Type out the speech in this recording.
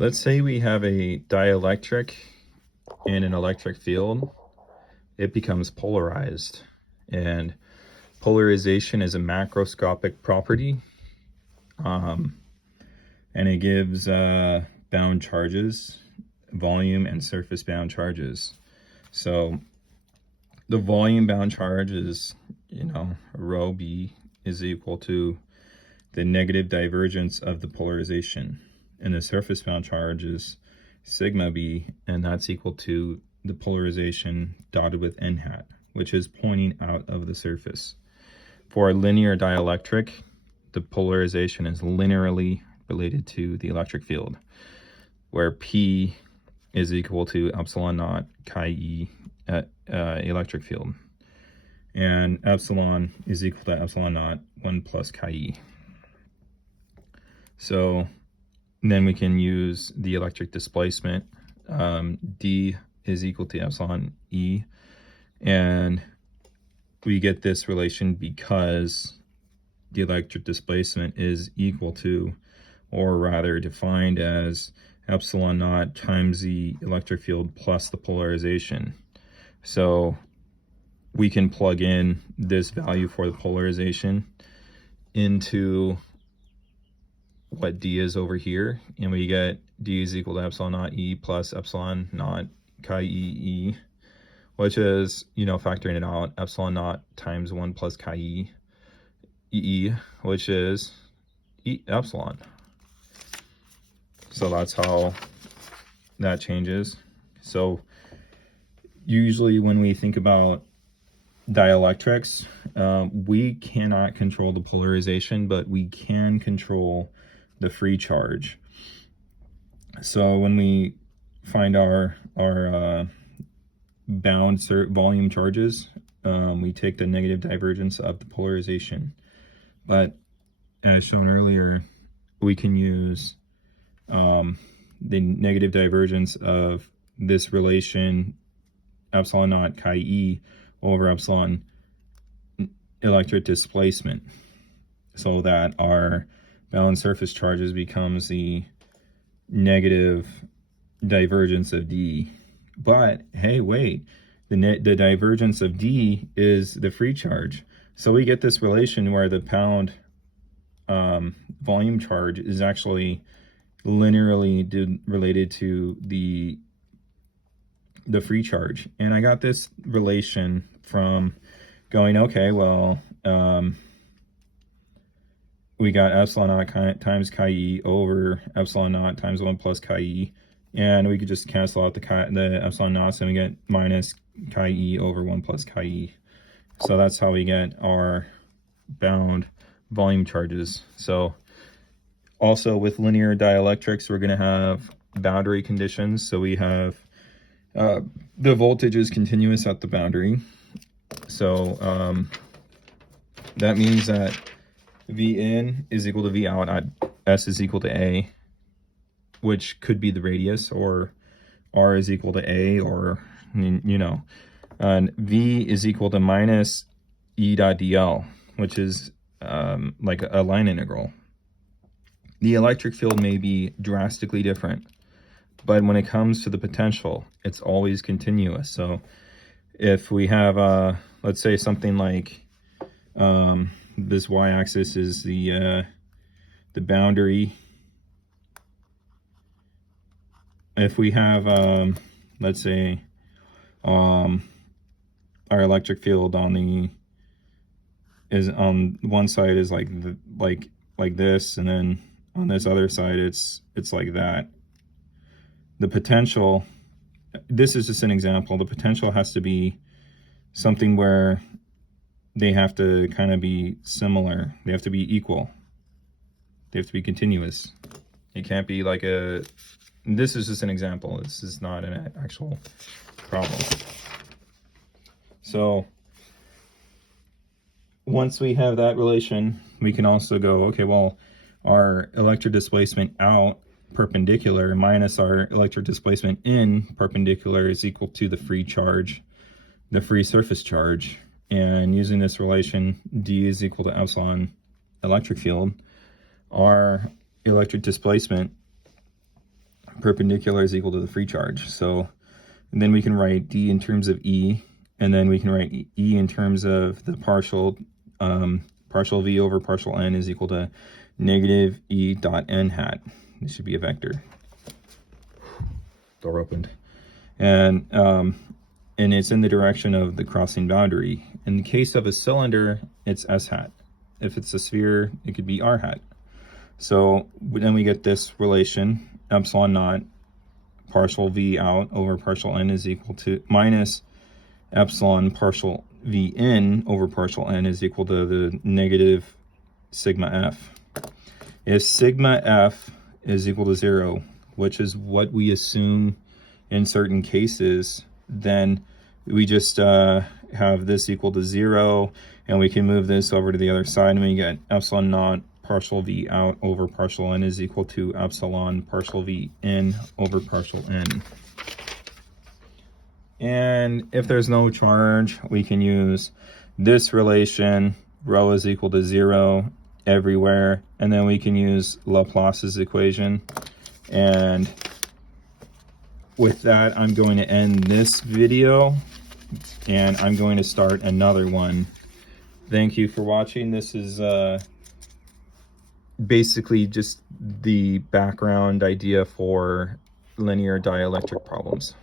Let's say we have a dielectric in an electric field. It becomes polarized, and polarization is a macroscopic property, and it gives bound charges, volume and surface bound charges. So the volume bound charge is, rho b is equal to the negative divergence of the polarization. And the surface bound charge is sigma b, and that's equal to the polarization dotted with n hat, which is pointing out of the surface. For a linear dielectric, the polarization is linearly related to the electric field, where P is equal to epsilon naught chi e at electric field, and epsilon is equal to epsilon naught 1 plus chi e. So then we can use the electric displacement. D is equal to epsilon e, and we get this relation because the electric displacement is equal to, or rather defined as, epsilon naught times the electric field plus the polarization. So we can plug in this value for the polarization into what D is over here, and we get D is equal to epsilon naught E plus epsilon naught chi E, which is, factoring it out, epsilon naught times 1 plus chi E, which is epsilon. So that's how that changes. So usually when we think about dielectrics, we cannot control the polarization, but we can control the free charge. So when we find our bound volume charges, we take the negative divergence of the polarization. But as shown earlier, we can use the negative divergence of this relation epsilon naught chi e over epsilon electric displacement, so that our bound surface charges becomes the negative divergence of D. But hey, wait, the divergence of D is the free charge. So we get this relation where the pound volume charge is actually linearly related to the free charge. And I got this relation from going, okay, well, we got epsilon naught times chi e over epsilon naught times 1 plus chi e, and we could just cancel out the epsilon naughts, and we get minus chi e over 1 plus chi e. So that's how we get our bound volume charges. So also with linear dielectrics, we're going to have boundary conditions. So we have the voltage is continuous at the boundary. So that means that V in is equal to V out at S is equal to A, which could be the radius, or R is equal to A, or, and V is equal to minus E dot dl, which is like a line integral. The electric field may be drastically different, but when it comes to the potential, it's always continuous. So if we have, let's say something like this y-axis is the boundary. If we have, let's say, our electric field on one side is like this, and then on this other side it's like that. The potential, this is just an example, the potential has to be something where they have to kind of be similar. They have to be equal. They have to be continuous. It can't be like this is just an example. This is not an actual problem. So once we have that relation, we can also go, okay, well, our electric displacement out perpendicular minus our electric displacement in perpendicular is equal to the free charge, the free surface charge. And using this relation, D is equal to epsilon electric field, our electric displacement perpendicular is equal to the free charge. So and then we can write D in terms of E, and then we can write E in terms of the partial V over partial N is equal to negative E dot N hat. This should be a vector. Door opened. And it's in the direction of the crossing boundary. In the case of a cylinder, it's S hat. If it's a sphere, it could be R hat. So then we get this relation, epsilon naught partial V out over partial N is equal to minus epsilon partial V in over partial N is equal to the negative sigma F. If sigma F is equal to 0, which is what we assume in certain cases, then we just have this equal to 0, and we can move this over to the other side, and we get epsilon naught partial V out over partial N is equal to epsilon partial V in over partial N. And if there's no charge, we can use this relation, rho is equal to 0 everywhere, and then we can use Laplace's equation. And with that, I'm going to end this video, and I'm going to start another one. Thank you for watching. This is basically just the background idea for linear dielectric problems.